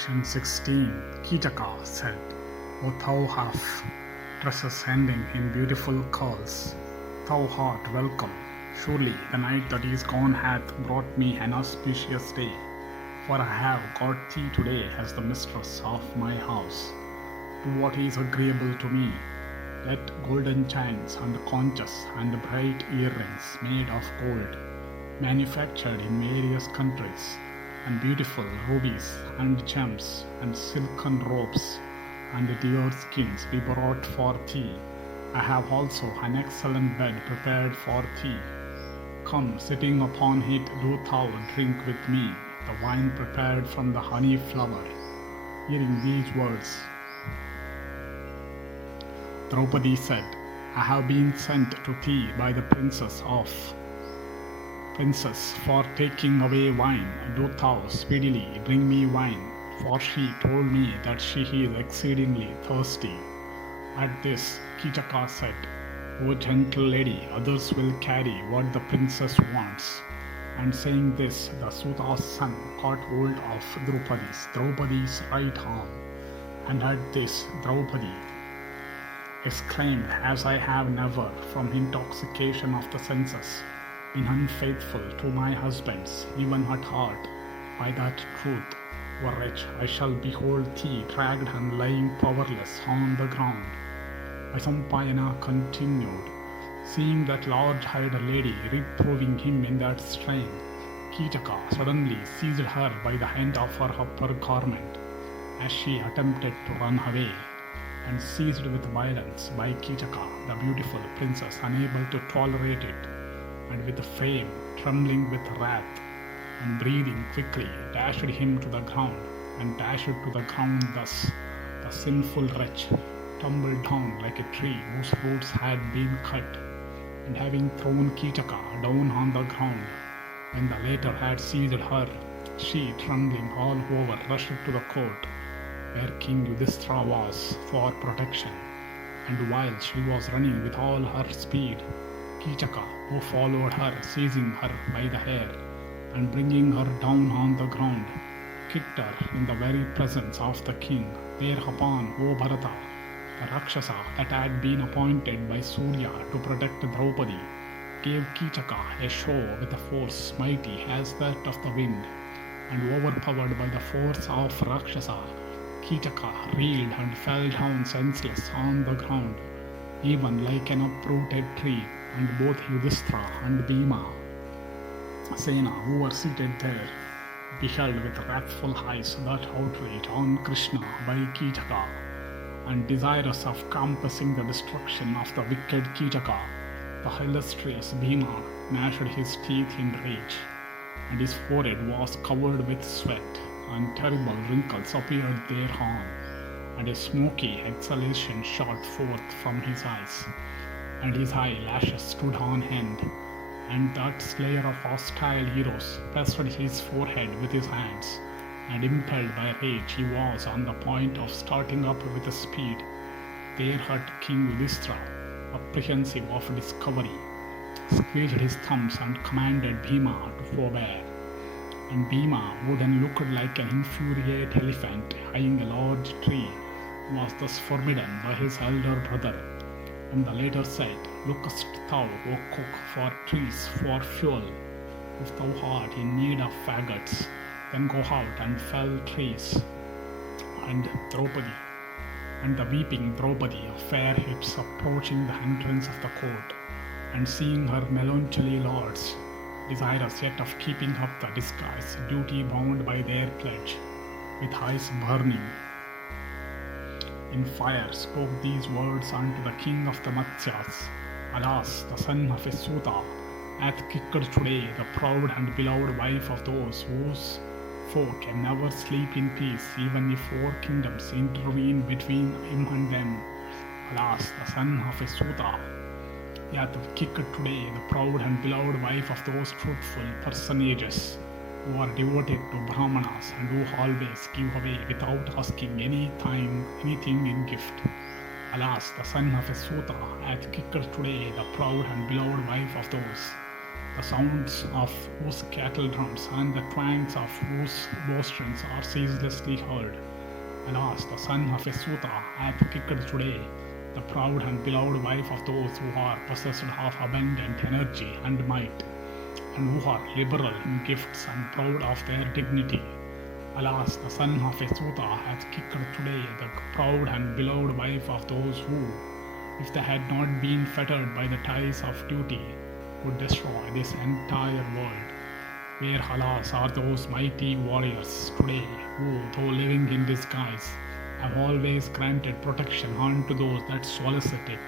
Section 16. Kichaka said, O thou half tresses ending in beautiful curls, thou art welcome. Surely the night that is gone hath brought me an auspicious day, for I have got thee today as the mistress of my house. Do what is agreeable to me. Let golden chains and conches and bright earrings made of gold, manufactured in various countries, and beautiful rubies and gems and silken robes and deer skins be brought for thee. I have also an excellent bed prepared for thee. Come, sitting upon it, do thou drink with me the wine prepared from the honey flower. Hearing these words, Draupadi said, I have been sent to thee by the princess, for taking away wine. Do thou speedily bring me wine, for she told me that she is exceedingly thirsty. At this, Kichaka said, O gentle lady, others will carry what the princess wants. And saying this, the Suta's son caught hold of Draupadi's right arm. And at this, Draupadi exclaimed, As I have never, from intoxication of the senses, been unfaithful to my husbands, even at heart, by that truth, O wretch, I shall behold thee dragged and lying powerless on the ground. Vasampayana continued, seeing that large-eyed lady reproving him in that strain, Kichaka suddenly seized her by the hand of her upper garment, as she attempted to run away, and seized with violence by Kichaka, the beautiful princess, unable to tolerate it, and with a frame trembling with wrath, and breathing quickly, dashed him to the ground, and dashed to the ground thus. The sinful wretch tumbled down like a tree whose roots had been cut, and having thrown Kichaka down on the ground, when the latter had seized her, she, trembling all over, rushed to the court, where King Yudhishthira was, for protection. And while she was running with all her speed, Kichaka, who followed her, seizing her by the hair, and bringing her down on the ground, kicked her in the very presence of the king. Thereupon, O Bharata, the Rakshasa that had been appointed by Surya to protect Draupadi, gave Kichaka a show with a force mighty as that of the wind, and overpowered by the force of Rakshasa, Kichaka reeled and fell down senseless on the ground, even like an uprooted tree, and both Yudhishthira and Bhima Sena, who were seated there, beheld with wrathful eyes that outrage on Krishna by Kichaka, and desirous of compassing the destruction of the wicked Kichaka, the illustrious Bhima gnashed his teeth in rage, and his forehead was covered with sweat, and terrible wrinkles appeared thereon, and a smoky exhalation shot forth from his eyes, and his eyelashes stood on end, and that slayer of hostile heroes pressed his forehead with his hands, and impelled by rage he was on the point of starting up with a speed. Thereat King Yudhishthira, apprehensive of discovery, squeezed his thumbs and commanded Bhima to forbear. And Bhima, who then looked like an infuriate elephant eyeing a large tree, was thus forbidden by his elder brother. And the latter said, Lookest thou, O cook, for trees for fuel? If thou art in need of faggots, then go out and fell trees. And Draupadi, and the weeping Draupadi of fair hips, approaching the entrance of the court, and seeing her melancholy lords, desirous yet of keeping up the disguise, duty bound by their pledge, with eyes burning in fire, spoke these words unto the king of the Matsyas. Alas, the son of a Suta hath kicked today the proud and beloved wife of those whose foe can never sleep in peace, even if 4 kingdoms intervene between him and them. Alas, the son of a Suta hath kicked today the proud and beloved wife of those truthful personages who are devoted to Brahmanas and who always give away without asking anything in gift. Alas, the son of a Suta hath kicked today the proud and beloved wife of those, the sounds of whose cattle drums and the twangs of whose bowstrings are ceaselessly heard. Alas, the son of a Suta hath kicked today, the proud and beloved wife of those who are possessed of abundant energy and might, and who are liberal in gifts and proud of their dignity. Alas, the son of a Suta hath kicked today the proud and beloved wife of those who, if they had not been fettered by the ties of duty, would destroy this entire world. Where, alas, are those mighty warriors today who, though living in disguise, have always granted protection unto those that solicit it?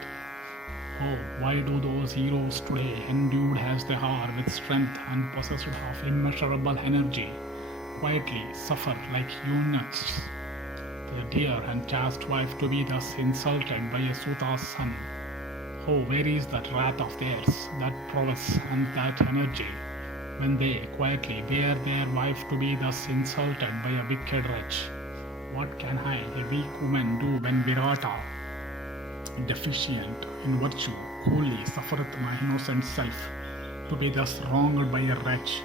Oh, why do those heroes today, endued as they are with strength and possessed of immeasurable energy, quietly suffer like eunuchs, their dear and chaste wife to be thus insulted by a Suta's son? Oh, where is that wrath of theirs, that prowess and that energy, when they quietly bear their wife to be thus insulted by a wicked wretch? What can I, a weak woman, do when Virata, deficient in virtue, coolly suffereth my innocent self to be thus wronged by a wretch?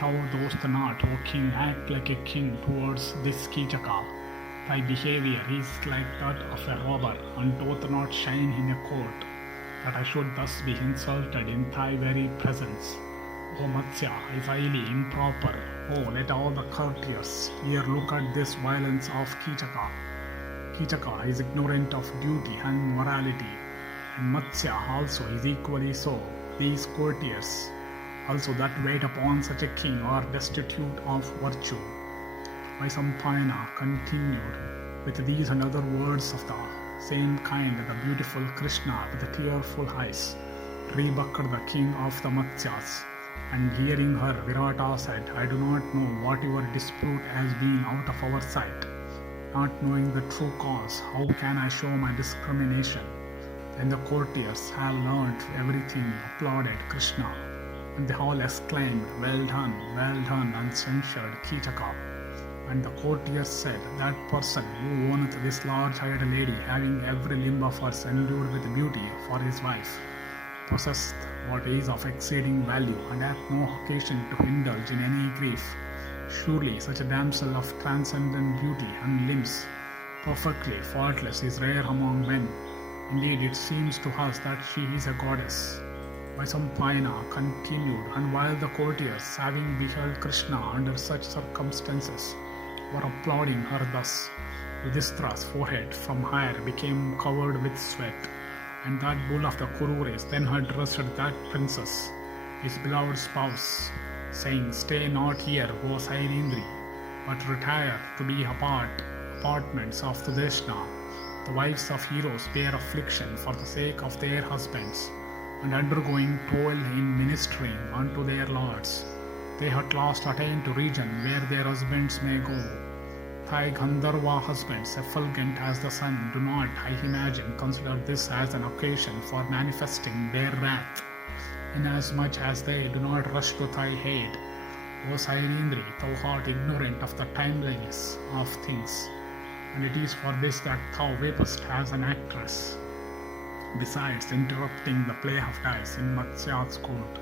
Thou dost not, O king, act like a king towards this Kichaka. Thy behavior is like that of a robber, and doth not shine in a court, that I should thus be insulted in thy very presence. O Matsya is highly improper. Oh, let all the courtiers here look at this violence of Kichaka. Kichaka is ignorant of duty and morality, and Matsya also is equally so. These courtiers also that wait upon such a king are destitute of virtue. Vaisampayana continued with these and other words of the same kind. The beautiful Krishna with the tearful eyes rebuked the king of the Matsyas, and hearing her, Virata said, I do not know what your dispute has been out of our sight. Not knowing the true cause, how can I show my discrimination? Then the courtiers have learnt everything, applauded Krishna, and they all exclaimed, well done, and censured Kichaka. And the courtiers said, that person who owneth this large-eyed lady, having every limb of hers endued with beauty for his wife, possesseth what is of exceeding value, and hath no occasion to indulge in any grief. Surely such a damsel of transcendent beauty and limbs, perfectly faultless, is rare among men. Indeed, it seems to us that she is a goddess. Vaisampayana continued, and while the courtiers, having beheld Krishna under such circumstances, were applauding her thus, Yudhishthira's forehead from hair became covered with sweat, and that bull of the Kurures then addressed that princess, his beloved spouse, saying, Stay not here, O Sairindri, but retire to be apartments of Sudeshna. The wives of heroes bear affliction for the sake of their husbands, and undergoing toil in ministering unto their lords, they at last attain to region where their husbands may go. Thy Gandharva husbands, effulgent as the sun, do not, I imagine, consider this as an occasion for manifesting their wrath, inasmuch as they do not rush to thy aid. O Sairindri, thou art ignorant of the timeliness of things, and it is for this that thou weepest as an actress. Besides interrupting the play of dice in Matsya's court,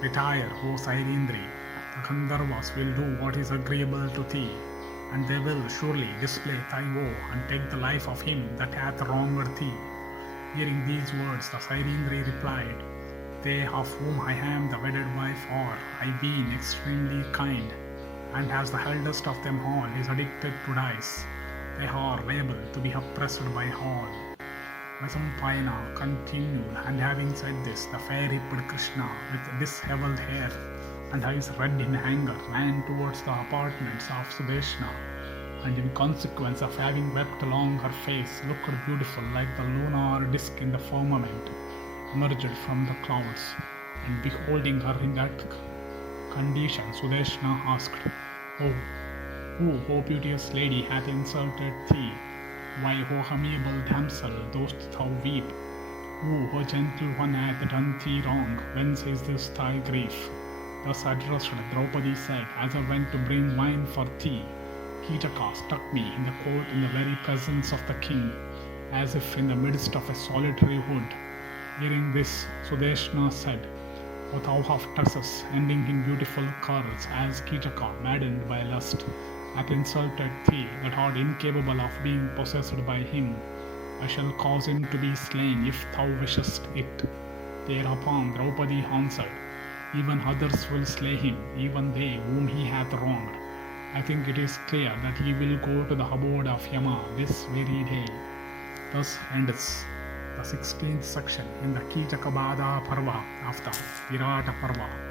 retire, O Sairindri. The Gandharvas will do what is agreeable to thee, and they will surely display thy woe and take the life of him that hath wronged thee. Hearing these words, the Sairindri replied, They of whom I am the wedded wife are, I being extremely kind, and as the eldest of them all is addicted to dice, they are able to be oppressed by all. Vaisampayana continued, and having said this, the fair-hipped Krishna, with dishevelled hair and eyes red in anger, ran towards the apartments of Sudeshna, and in consequence of having wept along her face, looked beautiful like the lunar disk in the firmament, emerged from the clouds, and beholding her in that condition, Sudeshna asked, Oh, who, O beauteous lady, hath insulted thee? Why, O amiable damsel, dost thou weep? Who, O gentle one, hath done thee wrong? Whence is this thy grief? Thus addressed, Draupadi said, As I went to bring wine for thee, Kichaka struck me in the court in the very presence of the king, as if in the midst of a solitary wood. Hearing this, Sudeshna said, O thou of tressess, ending in beautiful curls, as Kichaka, maddened by lust, hath insulted thee, that art incapable of being possessed by him, I shall cause him to be slain if thou wishest it. Thereupon Draupadi answered, even others will slay him, even they whom he hath wronged. I think it is clear that he will go to the abode of Yama this very day. Thus ends the 16th section in the Kichaka-badha Parva of the Virata Parva.